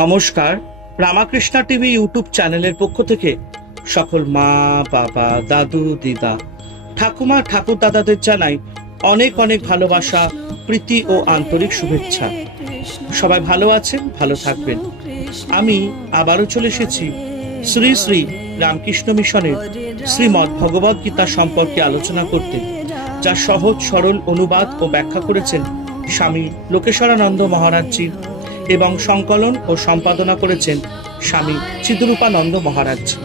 নমস্কার, Ramakrishna TV YouTube চ্যানেলের পক্ষ থেকে সকল মা, বাবা, দাদু, দিদা, ঠাকুমা, ঠাকুর দাদাদের জানাই অনেক অনেক ভালোবাসা, প্রীতি ও আন্তরিক শুভেচ্ছা। সবাই ভালো আছেন, ভালো থাকবেন। আমি আবারও চলে এসেছি শ্রী শ্রী রামকৃষ্ণ মিশনের শ্রীমদ্ ভগবদ গীতা সম্পর্কে আলোচনা করতে, যা সহজ সরল অনুবাদ ও ব্যাখ্যা করেছেন স্বামী লোকেশ্বরানন্দ মহারাজজি এবং সংকলন ও সম্পাদনা করেছেন স্বামী চিদরূপানন্দ মহারাজজি।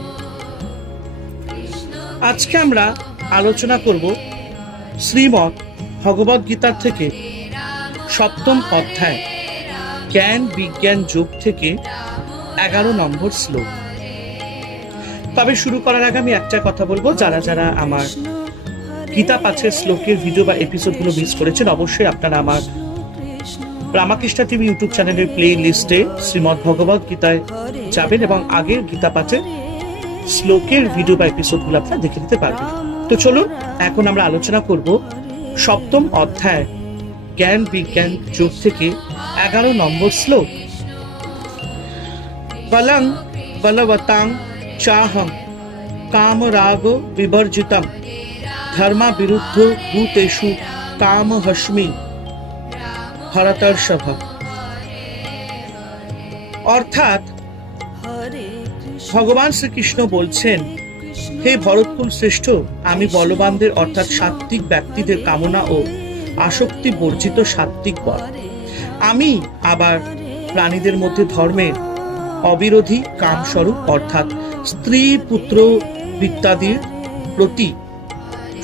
আজকে আমরা আলোচনা করব শ্রীমদ্ ভগবদ গীতার থেকে সপ্তম অধ্যায় জ্ঞান বিজ্ঞান যোগ থেকে 11 নম্বর শ্লোক। তবে শুরু করার আগে আমি একটা কথা বলবো, যারা যারা আমার গীতা পাঠের শ্লোকের ভিডিও বা এপিসোডগুলো মিস করেছেন, অবশ্যই আপনারা আমার রামাকৃষ্ণ টিভি ইউটিউব চ্যানেলের প্লে লিস্টে শ্রীমদ্ ভগবদ গীতায় যাবেন এবং আগের গীতা পাঠের শ্লোকের ভিডিও বা এপিসোডগুলো আপনারা দেখে নিতে পারবেন। তো চলুন এখন আমরা আলোচনা করব সপ্তম অধ্যায় জ্ঞান বিজ্ঞান যোগ থেকে 11 নম্বর শ্লোক। বলং বলবতাং চাহং কাম রাগ বিবর্জিতম ধর্মা বিরুদ্ধ ভূতেষু কাম হস্মি ভরতর্ষভ। অর্থাৎ ভগবান শ্রীকৃষ্ণ বলছেন, হে ভরতকুল শ্রেষ্ঠ, আমি বলবানদের অর্থাৎ সাত্ত্বিক ব্যক্তিদের কামনা ও আসক্তি বর্জিত সাত্ত্বিক বল। আমি আবার প্রাণীদের মধ্যে ধর্মের অবিরোধী কামস্বরূপ অর্থাৎ স্ত্রী পুত্র ইত্যাদির প্রতি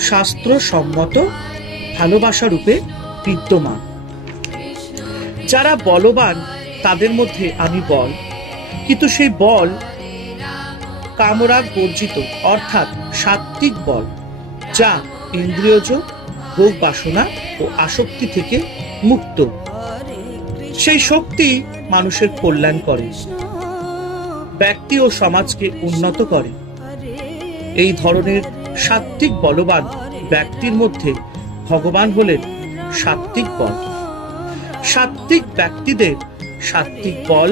শাস্ত্রসম্মত ভালোবাসা রূপে বিদ্যমান। যারা বলবান তাদের মধ্যে আমি বল, কিন্তু সেই বল কামরাগ বর্জিত অর্থাৎ সাত্ত্বিক বল, যা ইন্দ্রিয়জ ভোগ বাসনা ও আসক্তি থেকে মুক্ত। সেই শক্তি মানুষের কল্যাণ করে, ব্যক্তি ও সমাজকে উন্নত করে। এই ধরনের সাত্ত্বিক বলবান ব্যক্তির মধ্যে ভগবান হলেন সাত্ত্বিক বল। সাত্ত্বিক ব্যক্তিদের সাত্ত্বিক বল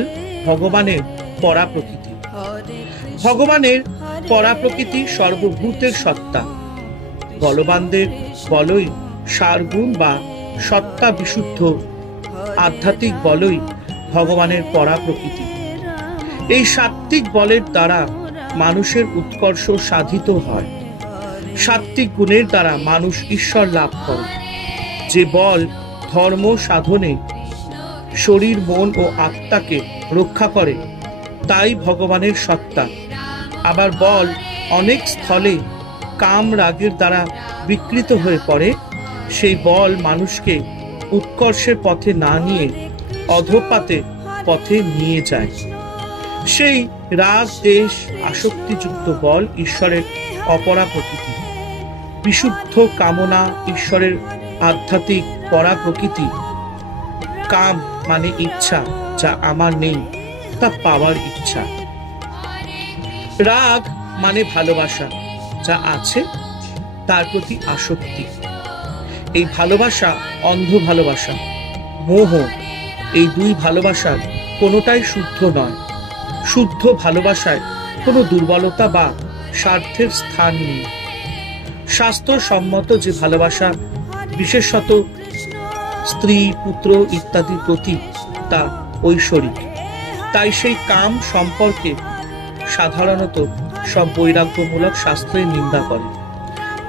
ভগবানের পরাপ্রকৃতি। ভগবানের পরাপ্রকৃতি সর্বভূতের সত্তা। বলবানদের বলই সারগুণ বা সত্তা বিশুদ্ধ আধ্যাত্মিক বলই ভগবানের পরাপ্রকৃতি। এই সাত্ত্বিক বলের দ্বারা মানুষের উৎকর্ষ সাধিত হয়। সাত্ত্বিক গুণের দ্বারা মানুষ ঈশ্বর লাভ করে। যে বল ধর্ম সাধনে শরীর, মন ও আত্মাকে রক্ষা করে, তাই ভগবানের সত্তা। আবার বল অনেক স্থলে কাম রাগের দ্বারা বিকৃত হয়ে পড়ে। সেই বল মানুষকে উৎকর্ষের পথে না নিয়ে অধঃপাতের পথে নিয়ে যায়। সেই রাগ দেশ আসক্তিযুক্ত বল ঈশ্বরের অপরা প্রকৃতি। বিশুদ্ধ কামনা ঈশ্বরের আধ্যাত্মিক পরা প্রকৃতি। কাম মানে ইচ্ছা, যা আমার নেই তা পাওয়ার ইচ্ছা। রাগ মানে ভালোবাসা, যা আছে তার প্রতি আসক্তি। এই ভালোবাসা অন্ধ ভালোবাসা, মোহ। এই দুই ভালোবাসার কোনোটাই শুদ্ধ নয়। শুদ্ধ ভালোবাসায় কোনো দুর্বলতা বা স্বার্থের স্থান নেই। শাস্ত্রসম্মত যে ভালোবাসা বিশেষত স্ত্রী পুত্র ইত্যাদির প্রতি, তা ঐশ্বরিক। তাই সেই কাম সম্পর্কে সাধারণত সব বৈরাগ্যমূলক শাস্ত্রের নিন্দা করে।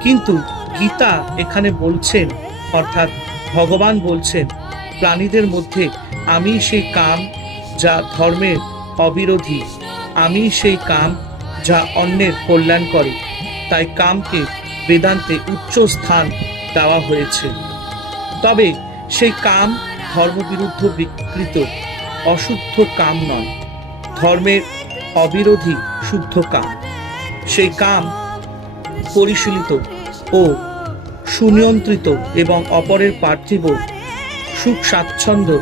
কিন্তু গীতা এখানে বলছেন, অর্থাৎ ভগবান বলছেন, প্রাণীদের মধ্যে আমি সেই কাম যা ধর্মের অবিরোধী, আমি সেই কাম যা অন্যের কল্যাণ করে। তাই কামকে বেদান্তে উচ্চ স্থান দেওয়া হয়েছে। তবে সেই কাম ধর্মবিরুদ্ধ বিকৃত অশুদ্ধ কাম নয়, ধর্মের অবিরোধী শুদ্ধ কাম। সেই কাম পরিশীলিত ও সুনিয়ন্ত্রিত এবং অপরের পার্থিব সুখ স্বাচ্ছন্দ্য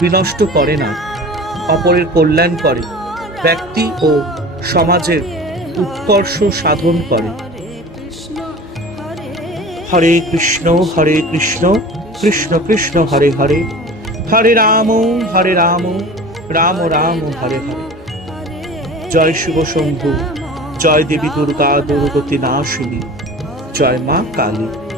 বিনষ্ট করে না, অপরের কল্যাণ করে, ব্যক্তি ও সমাজের উৎকর্ষ সাধন করে। হরে কৃষ্ণ কৃষ্ণ কৃষ্ণ হরে হরে, হরে রাম রাম রাম হরে হরে। জয় শিব শম্ভু, জয় দেবী দুর্গা দুর্গতি নাশিনী, জয় মা কালী।